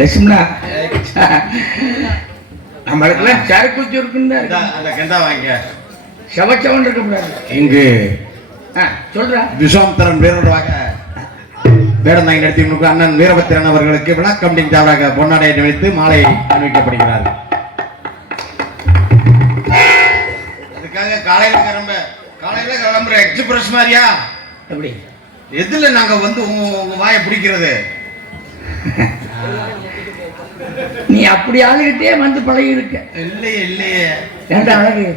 லட்சுமணா நம்மளுக்கெல்லாம் சரக்கு இருக்குன்னு வாங்க சவச்சவன் இருக்கக்கூடாது. இங்கு சொல்றா விஸ்வாமித்திரன் வீரராக வேடந்தாங்கி நடத்தி அண்ணன் வீரபத்திரன் அவர்களுக்கு விழா கமிட்டியின் சார்பாக பொன்னாடை வைத்து மாலை அணிவிக்கப்படுகிறார். அதுக்காக காலையில கிளம்புற எக்ஸ்பிரஸ் மாதிரியா எப்படி எதுல நாங்க வந்து உங்க வாயை பிடிக்கிறது? நீ அப்படி ஆளுகிட்டே வந்து பழகி இருக்க. இல்லையே இல்லையே ஏன்டா அழகு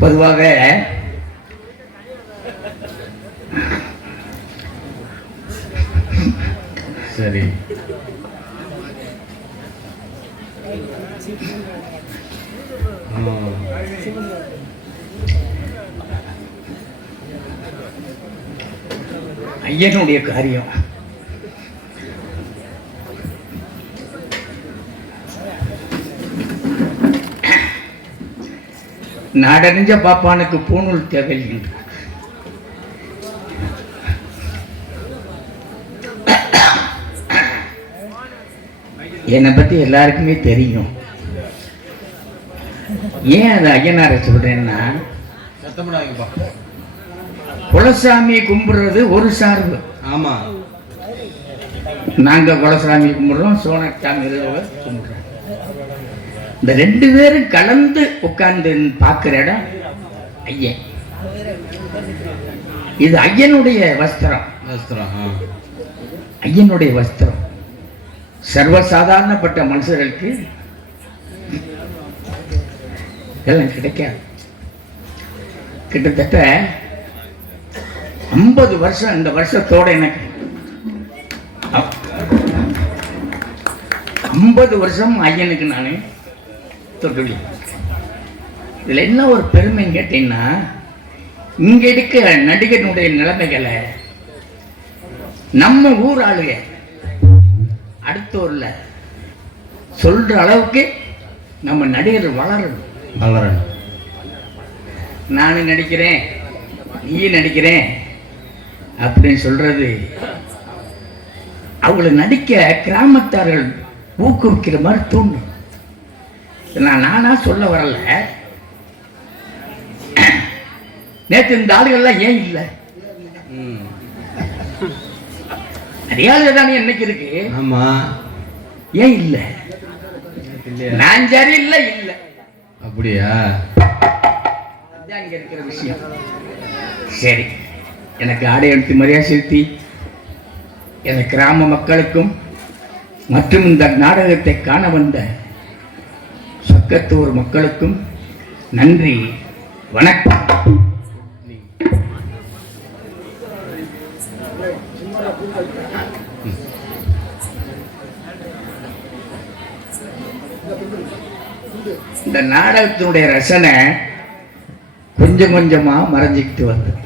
பொதுவாக சரி ஐயனுடைய காரியம் நாடறிஞ்ச பாப்பானுக்கு பூணூல் தேவையில்லை. என்னை பத்தி எல்லாருக்குமே தெரியும். ஏன் அதை ஐயனார சொல்றேன்னா, குலசாமி கும்பிடுறது ஒரு சார்பு. ஆமா, நாங்க குலசாமி கும்பிடுறோம், சோனசாமி கும்பிடுறோம். இந்த ரெண்டு பேரும் கலந்து உட்கார்ந்து பார்க்கிற இடம் ஐயன். இது ஐயனுடைய வஸ்திரம். ஐயனுடைய வஸ்திரம் சர்வசாதாரணப்பட்ட மனுஷர்களுக்கு எல்லாம் கிடைக்காது. கிட்டத்தட்ட 50 வருஷம் இந்த வருஷத்தோட எனக்கு 50 வருஷம் ஐயனுக்கு நான் தொட்டுள்ளி. இதுல என்ன ஒரு பெருமை கேட்டீங்கன்னா, இங்க இருக்க நடிகனுடைய நிலைமைகளை நம்ம ஊர் ஆளுக அடுத்த ஊர்ல சொல்ற அளவுக்கு நம்ம நடிகர் வளரணும். நானும் நடிக்கிறேன், நீயும் நடிக்கிறேன் அப்படின்னு சொல்றது அவங்களை நடிக்க கிராமத்தார்கள் ஊக்குவிக்கிற மாதிரி தூண்டும். நானா சொல்ல வரல. நேற்று இந்த ஆளுகள்லாம் ஏன் இல்லை? அறியாத தானே என்னைக்கு இருக்கு. ஆமா, ஏன் இல்லை? நான் சரி இல்லை இல்லை அப்படியா? அதுதான் இங்க இருக்கிற விஷயம். சரி, எனக்கு ஆடை எடுத்து மரியாதை செலுத்தி எனக்கு கிராம மக்களுக்கும் மற்றும் இந்த நாடகத்தை காண வந்த சக்கத்தூர் மக்களுக்கும் நன்றி, வணக்கம். இந்த நாடகத்தினுடைய ரசனை கொஞ்சம் கொஞ்சமா மறைஞ்சிக்கிட்டு வந்தது.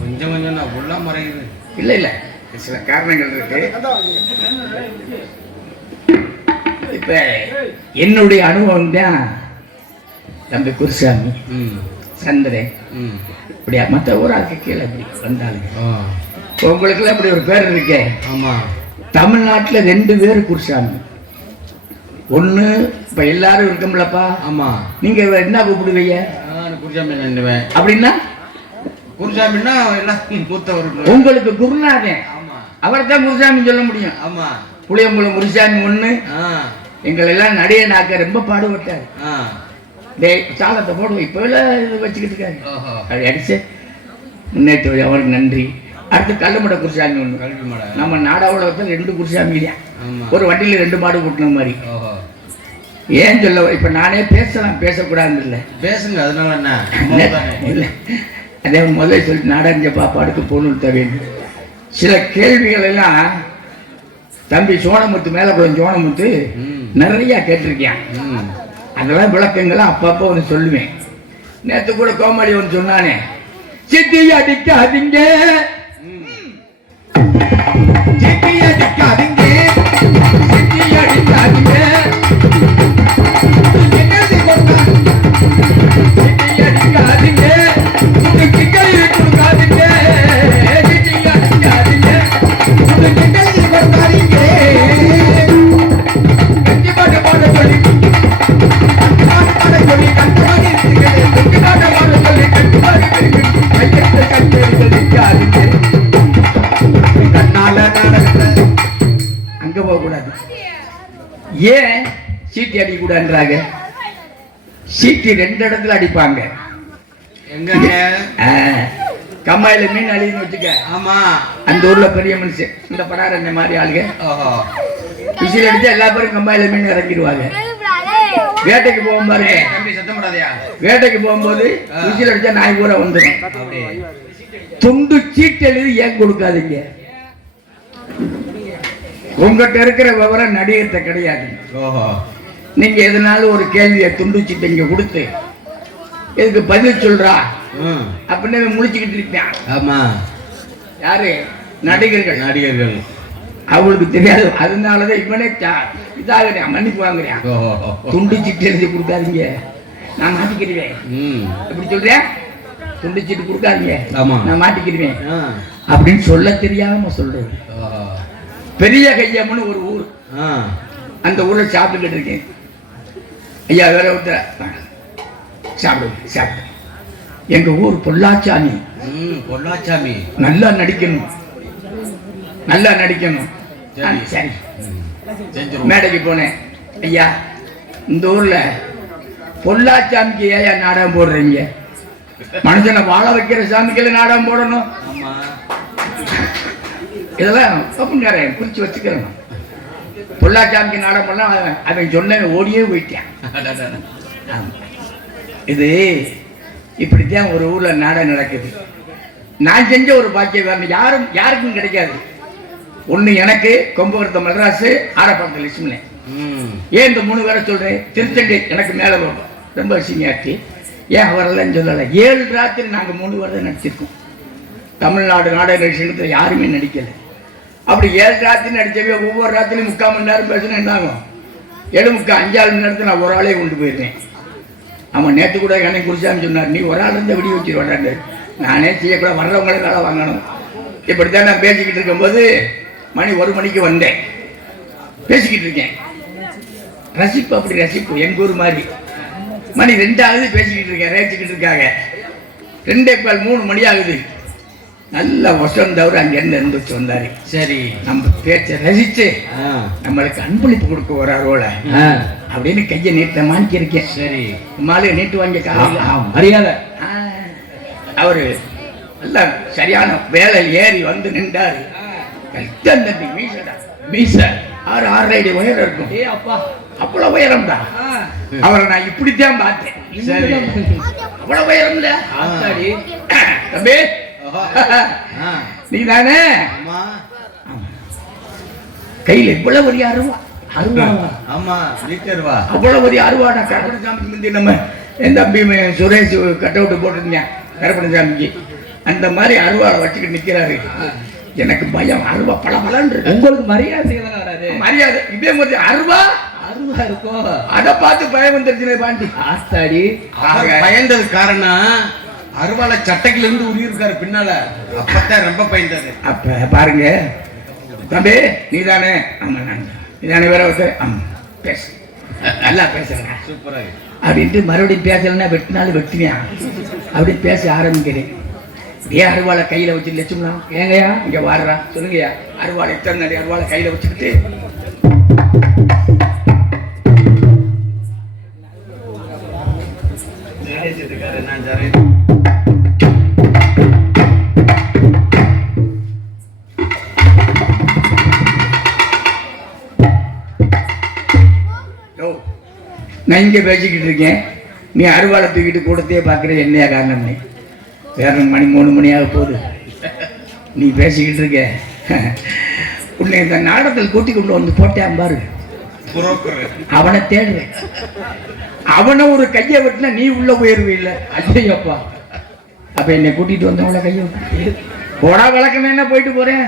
கொஞ்சம் கொஞ்சம் மறையுது. இல்ல இல்ல, சில காரணங்கள் இருக்கு. இப்ப என்னுடைய அனுபவம் தான் தம்பி குருசாமி, சந்திரன், இப்படியா மற்ற ஊராக்கு கீழே அப்படி வந்தாங்க. உங்களுக்குலாம் இப்படி ஒரு பேர் இருக்கே. ஆமா, தமிழ்நாட்டில் 2 பேர் குருசாமி. ஒண்ணு இப்ப எல்லாரும் இருக்கோம்லப்பா. ஆமா, நீங்க என்ன கூப்பிடுவீங்க? குருசாமி நின்றுவேன். அப்படின்னா குருசாமின்னா எல்லாத்தையும் கூத்தவர். உங்களுக்கு குருநாதன் அவரை தான் குருசாமி சொல்ல முடியும். ஆமா, புளியங்குளம் குருசாமி ஒண்ணு. எங்களை எல்லாம் நடிகனாக்க ரொம்ப பாடுபட்டாரு. சாலத்தை போடுவோம் இப்ப இது வச்சுக்கிட்டு இருக்காரு. அப்படி அடிச்சு முன்னேற்ற அவருக்கு நன்றி. அடுத்து கல்லுமடை குருசாமி ஒண்ணு. நம்ம நாடாவுலகத்தில் 2 குருசாமி தான். ஒரு வண்டியில 2 மாடு கூட்டின மாதிரி. ஏன் சொல்ல, இப்ப நானே பேசலாம், பேசக்கூடாது இல்லை. பேசுங்க, அதனால என்ன இல்லை. அதே முதல்ல சொல்லிட்டு நாடறிஞ்ச பாப்பாடுக்கு பொண்ணு தவேன். சில கேள்விகள் எல்லாம் தம்பி சோனமுத்து மேலக்குளம் சோனமுத்து நிறைய கேட்டிருக்கேன். அதெல்லாம் விளக்கங்கள்லாம் அப்பப்போ ஒன்று சொல்லுவேன். நேற்று கூட கோமாளி ஒன்று சொன்னானே, சித்தி அடிக்காதீங்க, சித்தி அடிக்காதீங்க, சித்தி அடிக்காதீங்க, சித்தி அடிக்காதீங்க, உனக்கு கை கொடுக்காதீங்க, சித்தி ஏன் சீட்டி அடிக்கூடாதுன்றாங்க? சீட்டி 2 இடத்துல அடிப்பாங்க. எங்கங்க? கம்மாயில மீன் அழின்னு வச்சுக்க. ஆமா, அந்த ஊர்ல பெரிய மனுஷன் இந்த படார இந்த மாதிரி ஆளுங்க விசில் அடிச்சு எல்லா பேரும் கம்மாயில மீன் இறங்கிடுவாங்க. வேட்டைக்கு போகும் பாருங்க, சத்தம் போடாதயா. வேட்டைக்கு போகும்போது விசில் அடிச்சா நாய் பூரா வந்துடும். துண்டு சீட்டு எழுதி ஏன் கொடுக்காதீங்க? உங்ககிட்ட இருக்கிற விவரம் நடிகர்கிட்ட கிடையாது. நீங்க எதனாலும் ஒரு கேள்வியை துண்டு சீட்டை இங்க கொடுத்து இதுக்கு பதில் சொல்றா அப்படின்னு முடிச்சுக்கிட்டு இருப்பேன். ஆமா, யாரு? நடிகர்கள். அவளுக்கு தெரியாது. அதனாலதான் இவனே இதாகிறேன், மன்னிப்பு வாங்குறேன். துண்டு சீட்டு எழுதி கொடுக்காதீங்க, நான் மாட்டிக்கிடுவேன். எப்படி சொல்றேன்? துண்டு சீட்டு கொடுக்காதீங்க, நான் மாட்டிக்கிடுவேன் அப்படின்னு சொல்ல தெரியாம சொல்றது. பெரிய கையம்னு ஒரு ஊர், அந்த ஊர்ல சாப்பிட்டுக்கிட்டு இருக்கேன். ஐயா வேற ஒருத்தர் சாப்பிடு. எங்க ஊர் பொள்ளாச்சாமி. நல்லா நடிக்கணும். சரி, மேடைக்கு போனேன். ஐயா, இந்த ஊர்ல பொள்ளாச்சாமிக்கு ஏன் நாடகம் போடுறீங்க? மனுஷனை வாழ வைக்கிற சாமிக்கெல்லாம் நாடகம் போடணும். இதெல்லாம் தப்புங்காரன் குறிச்சு வச்சுக்கிறேன். பொள்ளாச்சாமிக்கு நாடகம் பண்ண அவன் சொன்ன ஓடியே போயிட்டான். இது இப்படித்தான் ஒரு ஊர்ல நாடகம் நடக்குது. நான் செஞ்ச ஒரு பாக்கியம் வேற யாருக்கும் கிடைக்காது. ஒண்ணு எனக்கு, கொம்புவரத்த மதராசு, ஆரப்பாக்கத்து லட்சுமி. ஏன் இந்த 3 பேரை சொல்றேன்? திருச்செங்கை எனக்கு மேல வரும், ரொம்ப சீனியாரிட்டி. ஏன் அவரெல்லாம் சொல்லலை? 7 ராத்திரி நாங்க 3 பேர் தான் நடிச்சிருக்கோம். தமிழ்நாடு நாடக நிகழ்ச்சியத்துல யாருமே நடிக்கல. அப்படி 7 ராத்திரி நடிச்சவே ஒவ்வொரு ராத்திரியும் 3/4 மணி நேரம் பேசணும். என்ன ஆகும்? 7:45 மணி நேரத்தில் நான் ஒரு ஆளே கொண்டு போயிருந்தேன். அவன் நேற்று கூட எனக்கு குறிச்சான்னு சொன்னார், நீ ஒரு ஆள் இருந்து விடிய வச்சிருவாண்டாண்டு. நானே செய்யக்கூட வர்றவங்களை வேலை வாங்கணும். இப்படித்தான் நான் பேசிக்கிட்டு இருக்கும்போது மணி 1 மணிக்கு வந்தேன். பேசிக்கிட்டு இருக்கேன். ரசிப்பு அப்படி ரசிப்பு, எங்க ஊர் மாதிரி. மணி 2 ஆகுது, பேசிக்கிட்டு இருக்கேன், ரேச்சிக்கிட்டு இருக்காங்க. 2:15 3 மணி ஆகுது. நல்ல வசந்தவர் அங்கிருந்து இருந்துச்சு வந்தாரு. சரி, நம்ம பேச்ச ரசிச்சு நம்மளுக்கு அன்பளிப்பு கொடுக்க வராரோல அப்படின்னு கையை நீட்ட மாட்டிருக்கேன். சரி, மாலை நீட்டு வாங்க மரியாதை. அவரு நல்ல சரியான வேலை ஏறி வந்து நின்றாரு. மீச 6-6 அடி உயரம் இருக்கும். அப்பா, அவ்வளவு உயரம் தான். அவரை நான் இப்படித்தான் பார்த்தேன். சரி, அவ்வளவு உயரம் இல்ல தம்பி, நீ தானே? கையில இவ்வளவு பெரிய அருவா. அவ்வளவு பெரிய அருவாடா. கருப்பணசாமிக்கு முந்தி நம்ம என் தம்பி சுரேஷ் கட் அவுட் போட்டிருந்தேன் கருப்பணசாமிக்கு. அந்த மாதிரி அருவாளை வச்சுக்கிட்டு நிக்கிறாரு. எனக்கு பயம். அருவா பலபலன்னு. உங்களுக்கு மரியாதை மரியாதை இதே அருவா இருக்கும். அதை பார்த்து பயம் வந்துருச்சு பாண்டி. ஆஸ்தாடி பயந்தது காரணம் அருவாளை சட்டைக்குல இருந்து உரியிருக்காரு பின்னால. அப்பதான் ரொம்ப பயந்தது. அப்ப பாருங்க தம்பி, நீதானே? ஆமா நான் நீதானே. வேற ஒருத்தர் பேசு, நல்லா பேசுறேன் சூப்பரா அப்படின்ட்டு மறுபடியும் பேசலன்னா வெட்டினாலும் வெட்டினியா அப்படின்னு பேச ஆரம்பிக்கிறேன். ஏன் அருவாளை கையில வச்சு லட்சுமணா, ஏங்கய்யா இங்க வாடுறா சொல்லுங்கய்யா. அருவாளை எத்தனை நடி அருவாளை கையில வச்சுக்கிட்டு நான் இங்க பேசிக்கிட்டு இருக்கேன். நீ அருவாளை தூக்கிட்டு கூடத்தையே பாக்குற. என்னையா காரணம்? நீ வேற மணி 3 மணியாக போகுது, நீ பேசிக்கிட்டு இருக்க. உன்னை இந்த நாடகத்தில் கூட்டி கொண்டு வந்து போட்டேன் பாரு. அவனை தேடுறேன். அவனை ஒரு கையை வெட்டினா நீ உள்ள போயிருவே இல்லை. ஐயப்பா, அப்ப என்னை கூட்டிட்டு வந்தவங்கள கையை விட்டு போடா வழக்கம் என்ன போயிட்டு போறேன்.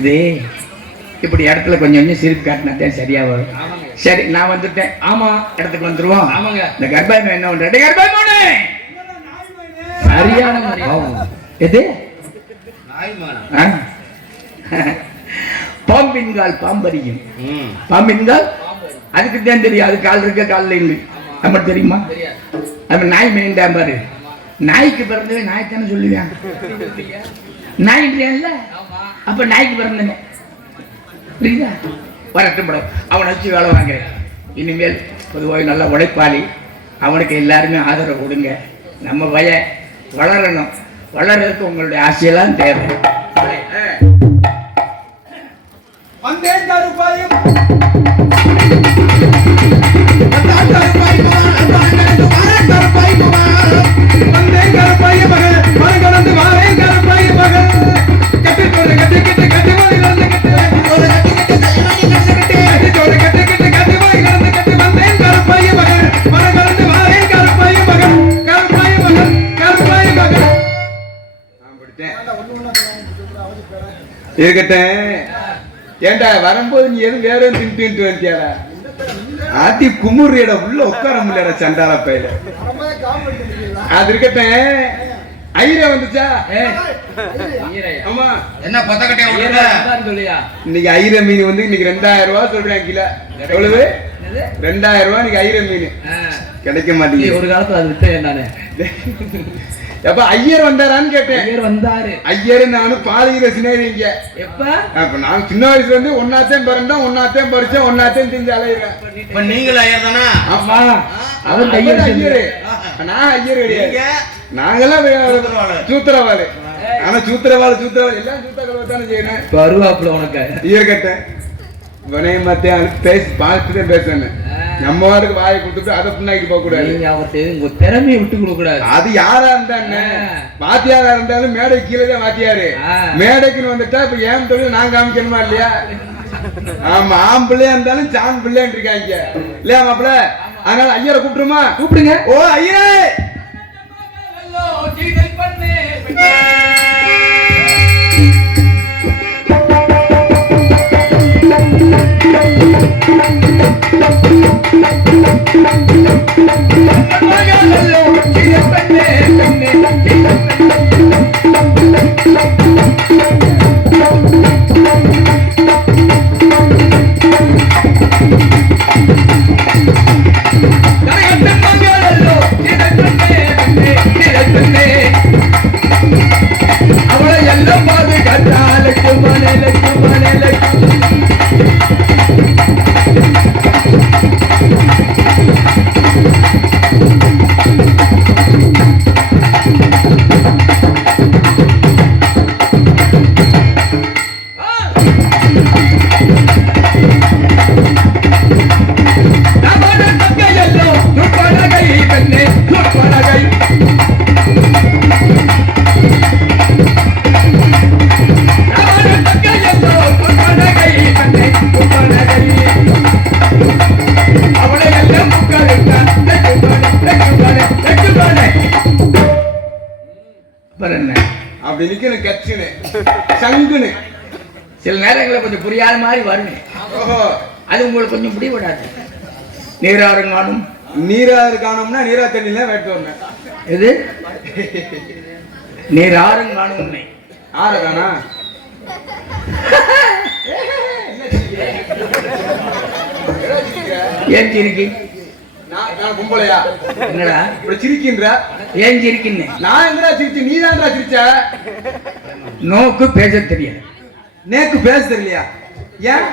இது இப்படி இடத்துல கொஞ்சம் கொஞ்சம் சிரிப்பு காட்டினாத்தான் சரியா வரும். சரி, நான் வந்துட்டேன். ஆமா, இடத்துக்கு வந்துருவோம். ஆமாங்க. இந்த கர்ப்பாய் என்ன பண்ற? கர்ப்பாய் மோனே சரியான எது? பாம்பின்கால் பாம்பரியும். பாம்பின்கால் அதுக்கு தான் தெரியும். அது கால் இருக்க காலில் இல்லை. நம்ம தெரியுமா? நம்ம நாய் மேய்ந்தான் பாரு. நாய்க்கு பிறந்தவே நாய் தானே சொல்லுவேன். நாய் இல்ல, அப்ப நாய்க்கு பிறந்தனே புரியுதா? வரட்டும் படம் அவனை வச்சு வேலை வாங்குறேன். இனிமேல் பொதுவாக நல்ல உழைப்பாளி, அவனுக்கு எல்லாருமே ஆதரவு கொடுங்க. நம்ம பையன் வளரணும், வளர்றதுக்கு உங்களுடைய ஆசையெல்லாம் தேவை. வந்தேன் கருப்பாயும் வந்தேன் கருப்பாய மகள் மனம் கடந்து வாரேன் கருப்பாய மகள் கட்டி தோறு கட்டி கட்டி கட்டி வாய் கடந்து கட்டி தோறு கட்டி கட்டி கட்டி தோறு கட்டி கட்டி கட்டி வாய் கடந்து கட்டி வந்தேன் கருப்பாய மகள் மனம் கடந்து வாரேன் கருப்பாய மகள் கருப்பாய மகள் கருப்பாய மகள் நான் படித்தேன் இருக்கட்டேன். ஏண்டா வரும்போது நீ எதுவும் வேற தின்ட்டு வந்தியாடா? ஆத்தி குமுறியட உள்ள உட்கார முடியல சண்டால பையில. அது இருக்கட்டேன். ஐயரே வந்துச்சா? ஆமா. என்ன பத்தக்கட்டையா? இன்னைக்கு ஐர மீன் வந்து இன்னைக்கு 2000 ரூபாய் சொல்றேன் கிலோ. எவ்வளவு? 2000 ரூபாய் இன்னைக்கு ஐர மீன் கிடைக்க மாட்டேங்குது. ஒரு காலத்துல அது விட்டேன் நானு. எப்ப ஐயர் வந்தாரான்னு கேட்டேன். ஐயர் வந்தாரு. ஐயரு நானும் பாலிகிற சினேரிங்க. எப்ப? அப்ப நான் சின்ன வயசுல இருந்து ஒன்னாத்தையும் பிறந்தேன், ஒன்னாத்தையும் படிச்சேன், ஒன்னாத்தையும் திஞ்சு அலையிறேன். இப்ப நீங்களும் ஐயர் தானா? ஆமா. அவர் ஐயர் ஐயரு. நான் ஐயர் கிடையாது. நாங்கெல்லாம் சூத்திரவாளு. ஆனா சூத்திரவாளு எல்லாம் சூத்திரவாளு தானே செய்யணும். வருவாப்புல உனக்கு ஐயர் கேட்டேன். மத்தியான் பேசி பார்த்துட்டே பேசணும். நம்ம வாருக்கு வாயை கொடுத்துட்டு அதை பின்னாடி போக கூடாது. உங்க திறமையை விட்டு கொடுக்க கூடாது. அது யாரா இருந்தா வாத்தியாரா இருந்தாலும் மேடை கீழே தான் வாத்தியாரு. மேடைக்குன்னு வந்துட்டா இப்ப ஏன் தொழில் நான் காமிக்கணுமா இல்லையா? ஆமா, ஆம் பிள்ளையா இருந்தாலும் சான் பிள்ளைன்னு இருக்காங்க இல்லையா மாப்பிள்ள? அதனால ஐயரை கூப்பிட்டுருமா? கூப்பிடுங்க. ஓ ஐயரே. அவளை எல்லாம் பாது கட்டாலுக்கு மணலுக்கு மணலுக்கு அப்படி நிக்கணும் கட்சின்னு சங்குன்னு. சில நேரங்களில் கொஞ்சம் புரியாத மாதிரி வருங்க. அது உங்களுக்கு கொஞ்சம் பிடிபடாது. நீராறு காணும். நீராறு காணும்னா நீரா தண்ணில வேட்டு வரணும். எது? நீராறு காணும். உண்மை ஆற காணா? ஏன் சிரிக்கி? நான் கும்பலையா? என்னடா இப்படி சிரிக்கின்ற? ஏன் சிரிக்கின்னு? நான் எங்கடா சிரிச்சு? நீ தான்டா சிரிச்ச. நோக்கு பேச தெரியாது. நேக்கு பேச தெரியலையா? ஏன்?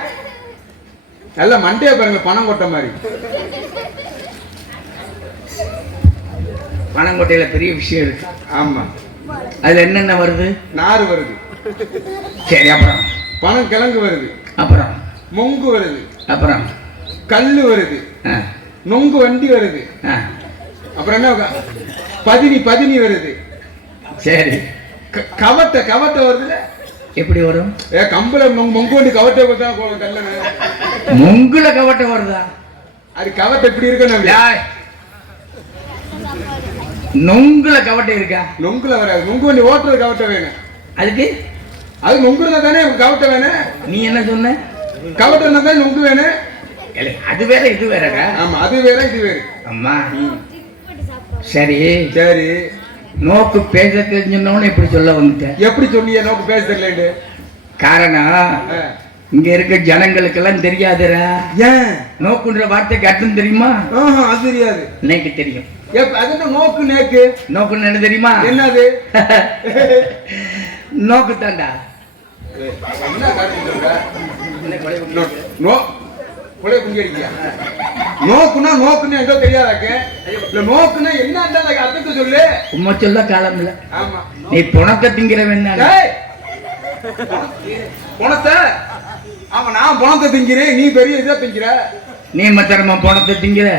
நல்ல மண்டைய பாருங்க, பணம் கொட்ட மாதிரி. பனங்கொட்டையில பெரிய விஷயம் இருக்கு. ஆமா. அதுல என்னென்ன வருது? நாறு வருது. சரி, அப்புறம் பணம் கிழங்கு வருது. அப்புறம் மொங்கு வருது. அப்புறம் கல்லு வருது. நொங்கு வண்டி வருது. அப்புறம் என்ன? பதினி வருது. சரி. கவட்டை வருதுல. எப்படி வரும்? கம்பள மொங்கு வண்டி கவட்டை மொங்குல கவட்டை வருதா? அது கவட்டை எப்படி இருக்கு? நொங்குல கவட்டை இருக்கா? நொங்குல வராது. நொங்கு வண்டி ஓட்டுறது கவட்டை வேணும். அதுக்கு அது நொங்குறதா தானே கவட்டை வேணும். நீ என்ன சொன்ன? கவட்டை தான் நொங்கு வேணும். அது வேற இது வேறடா. ஆமா, அது வேற இது வேற. அம்மா சரி சரி. நோக்கு பேச தெரிஞ்சோன்னு எப்படி சொல்ல வந்துட்டேன்? எப்படி சொன்னீங்க நோக்கு பேச தெரியல? காரணம் இங்க இருக்க ஜனங்களுக்கு எல்லாம் தெரியாதுடா. ஏன்? நோக்குன்ற வார்த்தைக்கு அர்த்தம் தெரியுமா? அது தெரியாது. நேக்கு தெரியும். அது நோக்கு நேக்கு. நோக்குன்னு என்ன தெரியுமா? என்னது? நோக்கு தாண்டா. என்ன காட்டிட்டு இருக்க? நோ கொலை குண்டி அடிக்கியா? நோக்குன்னா நோக்குன்னு எங்கோ தெரியாதாக்கு இல்ல நோக்குன்னா என்ன அர்த்தத்தை சொல்லு. உண்மை சொல்ல காலம் இல்ல. ஆமா நீ புணத்தை திங்கிறவன் பணத்தை. ஆமா நான் பணத்தை திங்கிறேன், நீ பெரிய இதா திங்கிற. நீ மத்தரமா பணத்தை திங்கிற.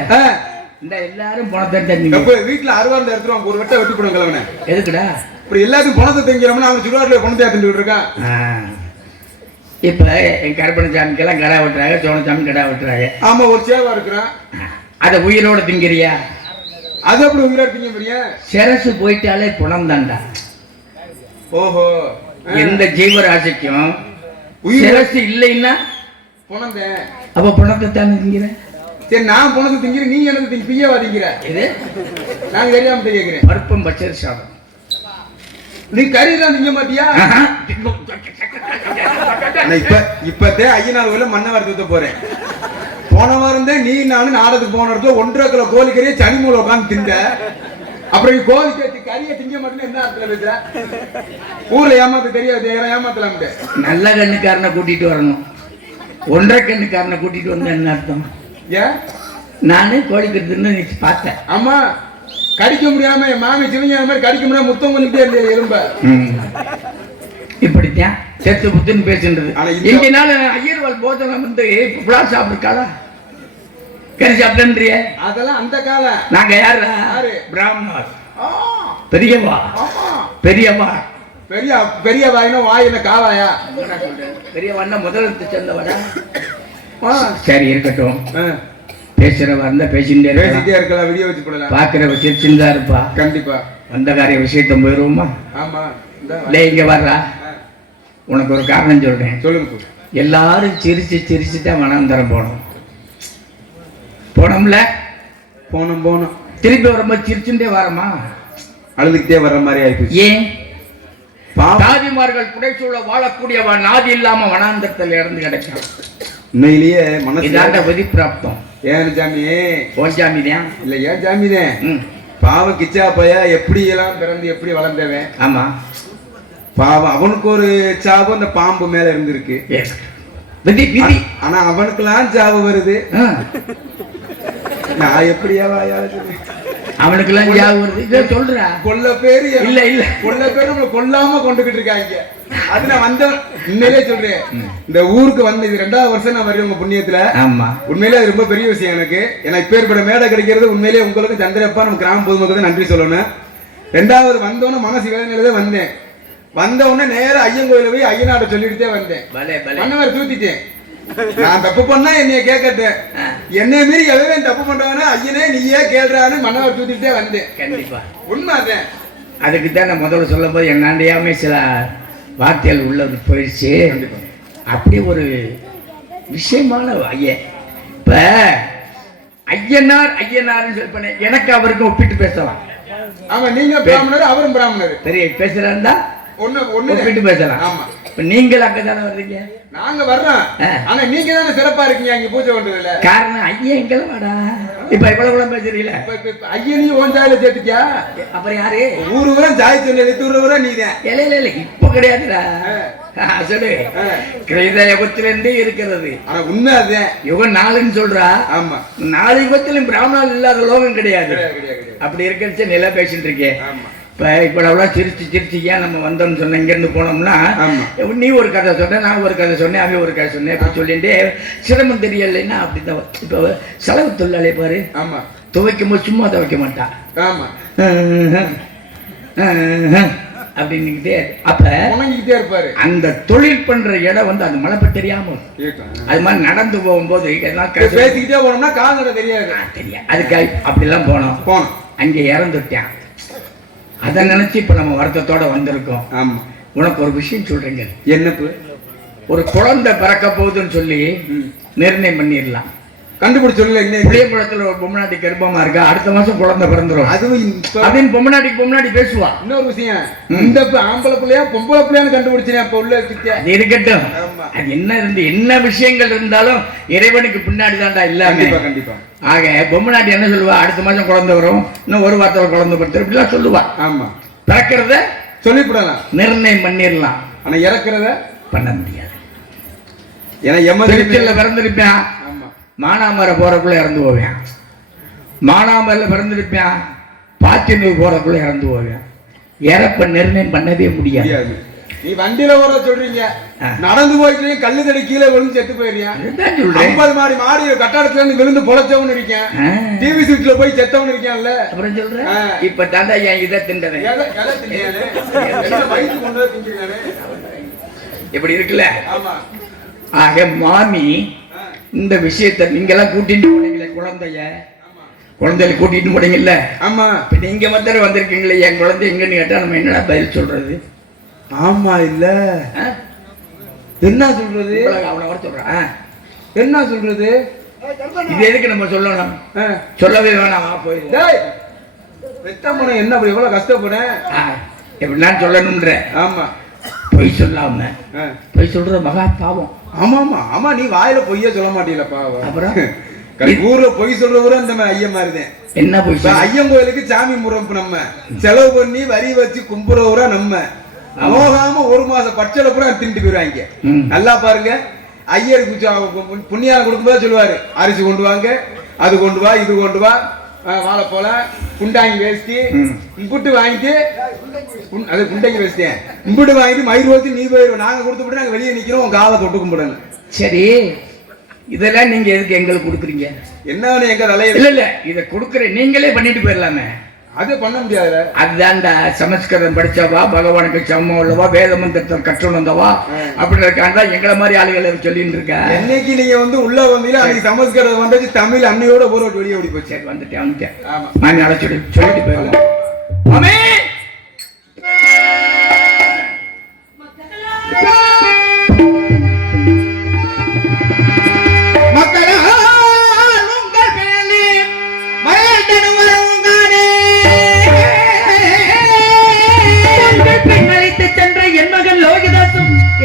இந்த எல்லாரும் பணத்தை திங்க. வீட்டுல அறுவாந்த எடுத்துருவாங்க, ஒரு வெட்ட வெட்டி போடுங்க கிழவன. எதுக்குடா இப்படி எல்லாத்தையும் பணத்தை திங்கிறோம்னா அவன் சுடுவாட்டில பணத்தை திண்டுட்டு இருக்கான். இப்ப என் கருப்பணசாமிக்கெல்லாம் கடா வெட்டுறாங்க, சோழசாமி கடா வெட்டுறாங்க. ஆமா ஒரு சேவா இருக்கிறான். அத உயிரோட திங்கிறியா? அது அப்படி உயிரோட திங்க முடியும்? சிரசு போயிட்டாலே புணம் தாண்டா. ஓஹோ. எந்த ஜீவராசிக்கும் சிரசு இல்லைன்னா புணந்த. அப்ப புணத்தை தானே திங்கிற. சரி நான் புணத்தை திங்கிறேன், நீ எனக்கு பிய்யவா திங்கிற? இது நான் தெரியாம கேட்கிறேன். பருப்பம் பச்சை சாதம். நீ கறி தான் திங்க மாட்டியா? இப்பத்தே ஐயனார் கோயில மண்ணை வறுத்து போறேன். போன வாரம் தான் நீ நானும் நாடகத்துக்கு போன இடத்துல 1.5 கிலோ கோழிக்கறியை சனி மூலம் உட்காந்து திங்க. அப்புறம் நீ கோழிக்கறி கறியை திங்க மாட்டேன்னு என்ன அர்த்தம் பேசுற? ஊர்ல ஏமாத்த தெரியாது, ஏமாத்தலாம். நல்ல கண்ணுக்காரனை கூட்டிட்டு வரணும், 1.5 கண்ணுக்காரனை கூட்டிட்டு வந்தா என்ன அர்த்தம்? ஏன் நானே கோழிக்கறி தின்னு பார்த்தேன். ஆமா கடிக்க முடியாம என் மாமி சிவஞான மாதிரி கடிக்க முடியாம முத்தம் பண்ணிட்டே இருந்தது எலும்ப. இப்படித்தான் செத்து புத்துன்னு பேசுன்றது. இங்க நாள் ஐயர்வாள் போஜனம் வந்து புலா சாப்பிட்டுருக்காளா? கறி சாப்பிட்டேன்றிய? அதெல்லாம் அந்த காலம். நாங்க யாரு? பிராமணர். பெரியவா பெரியவா பெரிய பெரிய வாயினா வாயின காவாயா? பெரியவான்னா முதலத்து சேர்ந்தவடா. சரி இருக்கட்டும், பேசுறவா இருந்தா பேசிட்டே இருக்கலாம், வீடியோ வச்சு போடலாம். பாக்குற சிரிச்சுன்னு தான் இருப்பா. கண்டிப்பா வந்த காரிய விஷயத்த போயிருவோமா? ஆமா இங்க வர்றா. உனக்கு ஒரு காரணம் சொல்றேன், சொல்லுங்க. எல்லாரும் சிரிச்சு சிரிச்சு தான் வனாந்தரம் போனோம். போனோம்ல, போனோம் திருப்பி வரும்போது சிரிச்சுட்டே வரமா? அழுதுகிட்டே வர்ற மாதிரி ஆயிடுச்சு. ஏன்? தாதிமார்கள் புடைசூழ வாழக்கூடியவா நாதி இல்லாம வனாந்தரத்துல இருந்து கிடைக்கும். உண்மையிலேயே மனசு விதிப்பிராப்தம். ஏன் ஜாமி? ஓன் ஜாமி தான் இல்ல, ஏன் ஜாமி தான். பாவம் கிச்சா பையா எப்படி எல்லாம் பிறந்து எப்படி வளர்ந்தவன். ஆமா பாவம் அவனுக்கு ஒரு சாவு அந்த பாம்பு மேல இருந்திருக்கு. ஆனா அவனுக்குலாம் சாவு வருது. நான் எப்படியா அவனுக்கெல்லாம் சாவு வருது. இதை சொல்ற கொல்ல பேரு இல்ல இல்ல கொல்ல பேரு நம்மளை கொல்லாம கொண்டுகிட்டு இருக்காங்க. அது நான் வந்த உண்மையிலே சொல்றேன், இந்த ஊருக்கு வந்து இது 2வது வருஷம் நான் வருவேன் உங்க புண்ணியத்துல. ஆமா உண்மையிலே அது ரொம்ப பெரிய விஷயம் எனக்கு. ஏன்னா இப்பேற்பட்ட மேடை கிடைக்கிறது உண்மையிலே உங்களுக்கு சந்திரப்பா நம்ம கிராம பொதுமக்களுக்கு நன்றி சொல்லணும். 2வது வந்தோன்னு மனசு வேதனையில வந்தேன். வந்த உடனே நேரம் ஐயன் கோயில போய் ஐயனாட்ட சொல்லிட்டுதே வந்தேன். மன்னவர் தூத்திட்டேன். நான் தப்பு பண்ணா என்னைய கேட்கட்டேன், என்னைய மீறி எவ்வளவு தப்பு பண்றானே ஐயனே நீயே கேள்றான்னு மன்னவர் தூத்திட்டே வந்தேன். கண்டிப்பா உண்மை அதேன். அதுக்கு தான் நான் முதல்ல சொல்லும் போது என்னாண்டியாமே சில வார்த்தைகள் உள்ளது போயிடுச்சு. அப்படி ஒரு விஷயமான ஐயன். இப்ப ஐயனார் ஐயனார்னு சொல்லி எனக்கு அவருக்கு ஒப்பிட்டு பேசலாம். ஆமா நீங்க பிராமணர் அவரும் பிராமணர். சரி பேசுறாருந்தா ஒண்ணு பேசலாம். ஆமா இப்ப நீங்கள் அங்கதானே வர்றீங்க, நாங்க வர்றோம். ஆனா நீங்க தானே சிறப்பா இருக்கீங்க அங்க பூஜை பண்றதுல. காரணம் ஐயன் எங்க வாடா இப்ப இவ்வளவு பேசுறீங்களா? ஐயனையும் ஓன் ஜாயில சேர்த்துக்கியா? அப்புறம் யாரு? ஊரு ஊரா ஜாய் சொல்லி ஊரா நீதான். இல்ல இப்ப கிடையாதுடா. சொல்லு கிரேத யுகத்திலிருந்தே இருக்கிறது. ஆனா உண்மை அதுதான், யுகம் 4ன்னு சொல்றா. ஆமா 4 யுகத்திலும் பிராமணால் இல்லாத லோகம் கிடையாது. அப்படி இருக்கிறச்சு நில பேசிட்டு இருக்கேன். இப்போ இவ்வளவுலாம் சிரிச்சு சிரிச்சு ஏன் நம்ம வந்தோம்னு சொன்ன இங்கேருந்து போனோம்னா, நீ ஒரு கதை சொன்ன, நான் ஒரு கதை சொன்னேன், அவன் ஒரு கதை சொன்னேன். அப்படி சொல்லிட்டு சிரமம் தெரியலைன்னா அப்படிதான். இப்போ செலவு தொழிலாளி பாரு, ஆமா துவைக்கும் போது சும்மா துவைக்க மாட்டான். ஆமா அப்படின்னுக்கிட்டே அப்ப உணங்கிக்கிட்டே இருப்பாரு. அந்த தொழில் பண்ற இடம் வந்து அது மழை தெரியாம அது மாதிரி நடந்து போகும்போது எல்லாம் பேசிக்கிட்டே போனோம்னா கால்நடை தெரியாது. தெரியாது அதுக்கு அப்படிலாம் போனோம். அங்கே இறந்துட்டான். அதை நினைச்சு இப்ப நம்ம வருத்தத்தோட வந்திருக்கோம். ஆமா உனக்கு ஒரு விஷயம் சொல்றீங்க. என்ன? ஒரு குழந்தை பிறக்க போகுதுன்னு சொல்லி நிர்ணயம் பண்ணிடலாம். கண்டுபிடிச்சு புளியங்குளத்துல ஒரு பொம்மநாட்டி கர்ப்பமா இருக்கா, அடுத்த மாசம் குழந்தை பிறந்துரும். அதுவும் பொம்மநாட்டிக்கு பொம்மநாட்டி பேசுவா. இன்னொரு விஷயம், இந்த ஆம்பளை பிள்ளையா பொம்பளை பிள்ளையான்னு கண்டுபிடிச்சேன். அப்ப உள்ள இருக்கட்டும், அது என்ன இருந்து என்ன விஷயங்கள் இருந்தாலும் இறைவனுக்கு பின்னாடி தான்டா இல்லாம. கண்டிப்பா. ஆக பொம்மநாட்டி என்ன சொல்லுவா, அடுத்த மாசம் குழந்தை வரும், இன்னும் ஒரு வாரத்துல குழந்தை பிறகு இப்படிலாம் சொல்லுவா. ஆமா பிறக்கிறத சொல்லிவிடலாம், நிர்ணயம் பண்ணிடலாம். ஆனா இறக்குறத பண்ண முடியாது. ஏன்னா திருச்சியில் பிறந்திருப்பேன், ஆமா மானாமரை போறக்குள்ள இறந்து போவேன். மானாமரில் பிறந்திருப்பேன், பாத்தினூர் போறக்குள்ள இறந்து போவேன். இறப்ப நிர்ணயம் பண்ணவே முடியாது. நீ வண்டியில வர சொல்றீங்க, நடந்து போயிட்டு கல்லு தடி கீழே விழுந்து செத்து போயிருக்கேன். 50 மாடி மாடி கட்டாடத்துல இருந்து விழுந்து பொழைச்சவன் இருக்கேன், டிவி சீட்ல போய் செத்தவன் இருக்கேன்ல. அப்புறம் சொல்றேன் இப்ப தாண்டா என் இதை திண்டவன் இப்படி இருக்குல்ல. ஆக மாமி இந்த விஷயத்தை நீங்கெல்லாம் கூட்டிட்டு போனீங்களே, குழந்தைய கூட்டிட்டு போனீங்கல்ல. ஆமா, நீங்க மட்டும் வந்திருக்கீங்களே, என் குழந்தை எங்கன்னு கேட்டா நம்ம என்னடா பதில் சொல்றது? ஆமா இல்ல என்ன சொல்றது? அவனை வர சொல்றான். என்ன சொல்றது? இது எதுக்கு நம்ம சொல்லணும்? சொல்லவே வேணாம், போயிரு. வெத்தமனை என்ன எவ்வளவு கஷ்டப்படேன் எப்படின்னா சொல்லணும்ன்ற. ஆமா, பொய் சொல்லாம பொய் சொல்றது மகா பாவம். ஆமா ஆமா ஆமா, நீ வாயில பொய்ய சொல்ல மாட்டீல பாவம். அப்புறம் ஊர்ல பொய் சொல்றவரை இந்த ஐயன் மாதிரிதான். என்ன பொய்? ஐயன் கோயிலுக்கு சாமி முறப்பு நம்ம செலவு பண்ணி வரி வச்சு கும்புறவரா நம்ம நோகாம 1 மாசம் பச்சளை பூரா தின்ட்டு போயிருவாங்க. நல்லா பாருங்க, ஐயருக்கு புண்ணியாரம் கொடுக்கும்போது சொல்லுவாரு, அரிசி கொண்டு வாங்க, அது கொண்டு வா, இது கொண்டு வா, வாழை போல குண்டாங்கி வேஸ்டி இம்புட்டு வாங்கிட்டு, அது குண்டாங்கி வேஸ்டியேன் இம்புட்டு வாங்கிட்டு மயிர் வச்சு நீ போயிடுவோம், நாங்க கொடுத்துட்டு நாங்க வெளியே நிக்கிறோம், உங்க காலை தொட்டு கும்பிடணும். சரி, இதெல்லாம் நீங்க எதுக்கு எங்களுக்கு கொடுக்குறீங்க? என்ன எங்க தலையில இல்ல இல்ல, இதை கொடுக்குற நீங்களே பண்ணிட்டு போயிடலாமே. அது பண்ண முடியாது. அதுதான்டா சமஸ்கிருதம் படிச்சவா, பகவானுக்கு சமம் உள்ளவா, வேத மந்திரத்தை கற்றுணர்ந்தவா அப்படின்றக்காக எங்களை மாதிரி ஆளுகளை சொல்லிட்டு இருக்க. என்னைக்கு நீங்க உள்ள வந்தீங்களா அன்னைக்கு சமஸ்கிருதம் வந்தாச்சு, தமிழ் அன்னையோட ஒரு வெளியே ஓடி போச்சு. வந்துட்டேன். ஆமா, நான் அழைச்சிட்டு சொல்லிட்டு போயிடலாம். ஆமே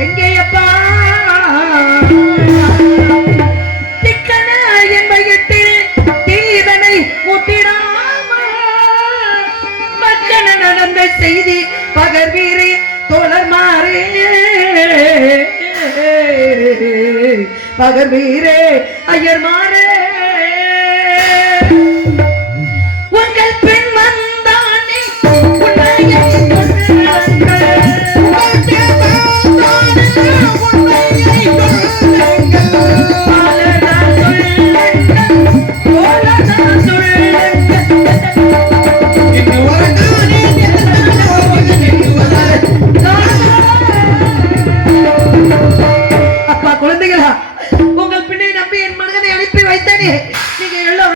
எங்கேயப்பா திக்கன என் வயத்தில் தீதனை முத்திடாம மக்கன நடந்த செய்தி பகர்வீரே தோழர் மாறே, பகர்வீரே ஐயர் மாறே. உங்கள் பெண் வந்தானே உன்னையை அப்பா குழந்தைகளா, உங்கள் பிள்ளை நம்பி என் மகனை அனுப்பி வைத்தேனே,